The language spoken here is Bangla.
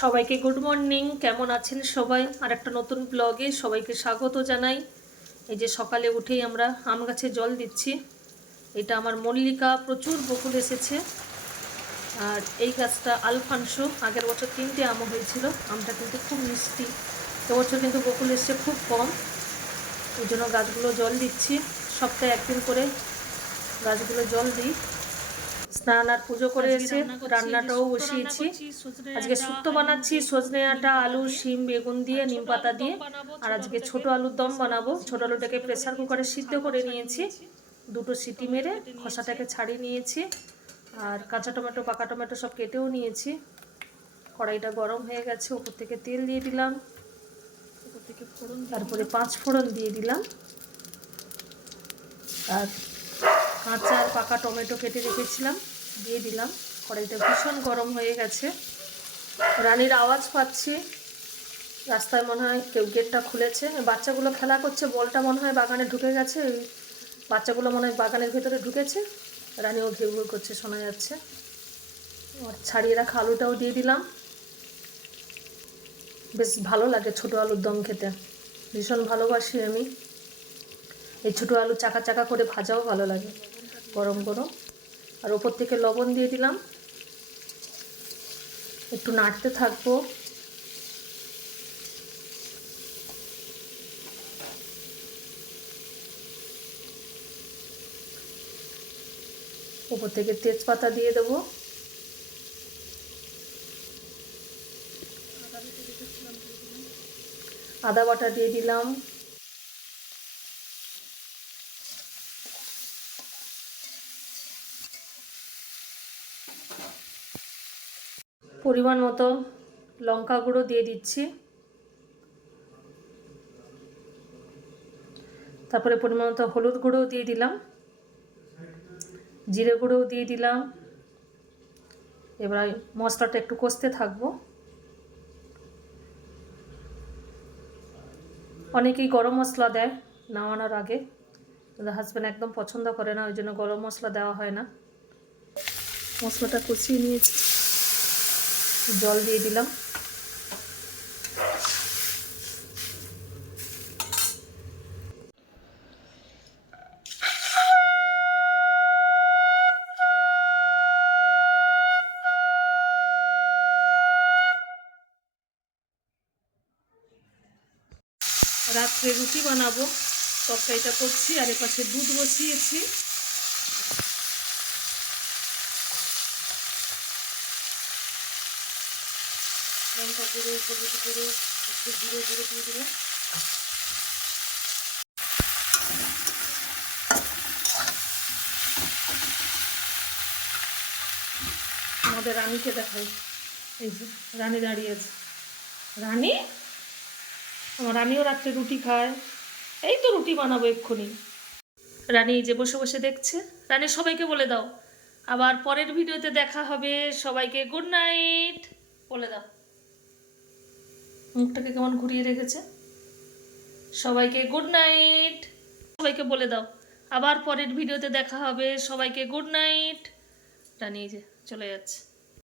সবাইকে গুড মর্নিং। কেমন আছেন সবাই? আর একটা নতুন ব্লগে সবাইকে স্বাগত জানাই। এই যে সকালে উঠেই আমরা আম গাছে জল দিচ্ছি। এটা আমার মল্লিকা, প্রচুর বকুল এসেছে। আর এই গাছটা আলফানসো, আগের বছর 3টে আমও হয়েছিল। আমটা কিন্তু খুব মিষ্টি। এবছর কিন্তু বকুল এসছে খুব কম, ওই জন্য গাছগুলো জল দিচ্ছি। সপ্তাহে একদিন করে গাছগুলো জল দিই। স্নান আর পুজো করে এসে রান্নাটাও বসিয়েছি। আজকে শুক্তো বানাচ্ছি, সজনে ডাঁটা, আলু, শিম, বেগুন দিয়ে, নিম পাতা দিয়ে। আর আজকে ছোট আলুর দম বানাবো। ছোট আলুটাকে প্রেসার কুকারে সিদ্ধ করে নিয়েছি, 2টো সিটি মেরে খোসাটাকে ছাড়িয়ে নিয়েছি। আর কাঁচা টমেটো, পাকা টমেটো সব কেটেও নিয়েছি। কড়াইটা গরম হয়ে গেছে, উপর থেকে তেল দিয়ে দিলাম, তারপরে 5 ফোড়ন দিয়ে দিলাম। আর কাঁচা আর পাকা টমেটো কেটে রেখেছিলাম দিয়ে দিলাম। কড়াইটা ভীষণ গরম হয়ে গেছে। রানীর আওয়াজ পাচ্ছি, রাস্তায় মনে হয় কেউ গেটটা খুলেছে। বাচ্চাগুলো খেলা করছে, বলটা মনে হয় বাগানে ঢুকে গেছে। বাচ্চাগুলো মনে হয় বাগানের ভেতরে ঢুকেছে। রানীও ঘেউ ঘেউ করছে, শোনা যাচ্ছে। আর ছাড়িয়ে রাখা আলুটাও দিয়ে দিলাম। বেশ ভালো লাগে ছোটো আলুর দম খেতে, ভীষণ ভালোবাসি আমি। এই ছোটো আলু চাকা চাকা করে ভাজাও ভালো লাগে গরম গরম। আর ওপর থেকে লবণ দিয়ে দিলাম, একটু নাড়তে থাকবো। ওপর থেকে তেজপাতা দিয়ে দেবো। আদা বাটা দিয়ে দিলাম। পরিমাণ মতো লঙ্কা গুঁড়ো দিয়ে দিচ্ছি। তারপরে পরিমাণ মতো হলুদ গুঁড়োও দিয়ে দিলাম, জিরে গুঁড়োও দিয়ে দিলাম। এবার মশলাটা একটু কষতে থাকবো। অনেকেই গরম মশলা দেয় নামানোর আগে, কিন্তু হাজব্যান্ড একদম পছন্দ করে না, ওই জন্য গরম মশলা দেওয়া হয় না। মশলাটা কষিয়ে নিয়েছি, জল দিয়ে দিলাম। রাত্রে রুটি বানাবো, তরকারিটা করছি। আর এপাশে দুধ বসিয়েছি। লঙ্কা গুঁড়ো, হলুদ গুঁড়ো, একটু জিরে গুঁড়ো দিয়ে দিলাম। আমাদের রানীকে দেখাই, এই যে রানী দাঁড়িয়েছে। রানী, আমার রানীও রাত্রে রুটি খায়। এই তো রুটি বানাবো এক্ষুনি। রানী যে বসে বসে দেখছে। রানী সবাইকে বলে দাও, আবার পরের ভিডিওতে দেখা হবে। সবাইকে গুড নাইট বলে দাও। মুখটাকে কেমন ঘুরিয়ে রেখেছে। সবাইকে গুড নাইট, সবাইকে বলে দাও আবার পরের ভিডিওতে দেখা হবে। সবাইকে গুড নাইট। রানী যে চলে যাচ্ছে।